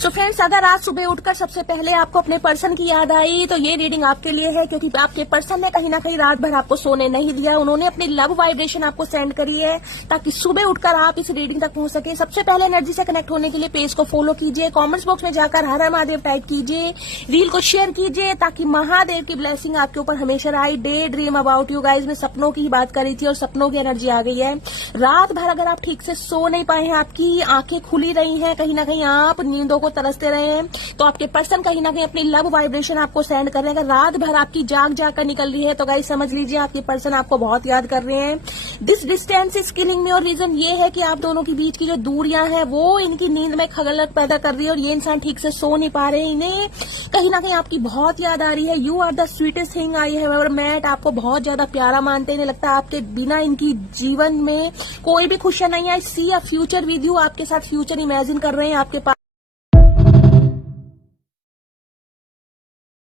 So friends, अगर आज सुबह उठकर सबसे पहले आपको अपने पर्सन की याद आई तो ये रीडिंग आपके लिए है, क्योंकि आपके पर्सन ने कहीं ना कहीं रात भर आपको सोने नहीं दिया। उन्होंने अपनी लव वाइब्रेशन आपको सेंड करी है ताकि सुबह उठकर आप इस रीडिंग तक पहुंच सके। सबसे पहले एनर्जी से कनेक्ट होने के लिए पेज को फॉलो कीजिए, कॉमेंट्स बॉक्स में जाकर हर हर महादेव टाइप कीजिए, रील को शेयर कीजिए ताकि महादेव की ब्लेसिंग आपके ऊपर हमेशा आए। Day dream about you guys, मैं सपनों की ही बात कर रही थी और सपनों की एनर्जी आ गई है। रात भर अगर आप ठीक से सो नहीं पाए हैं, आपकी आंखें खुली रही हैं, कहीं ना कहीं आप नींदों को तरसते रहे हैं, तो आपके पर्सन कहीं ना कहीं अपनी लव वाइब्रेशन आपको सेंड कर रहे हैं। अगर रात भर आपकी जाग जाग कर निकल रही है तो गाइस समझ लीजिए आपके पर्सन आपको बहुत याद कर रहे हैं। दिस डिस्टेंस इज किलिंग मी, और रीजन ये है कि आप दोनों के बीच की जो दूरियां हैं वो इनकी नींद में खलल पैदा कर रही है और ये इंसान ठीक से सो नहीं पा रहे हैं। इन्हें कहीं ना कहीं आपकी बहुत याद आ रही है। You are the sweetest thing I have ever met, आपको बहुत ज्यादा प्यारा मानते हैं। इन्हें लगता है आपके बिना इनकी जीवन में कोई भी खुशियां नहीं है। सी अ फ्यूचर विद यू, आपके साथ फ्यूचर इमेजिन कर रहे हैं आपके पास।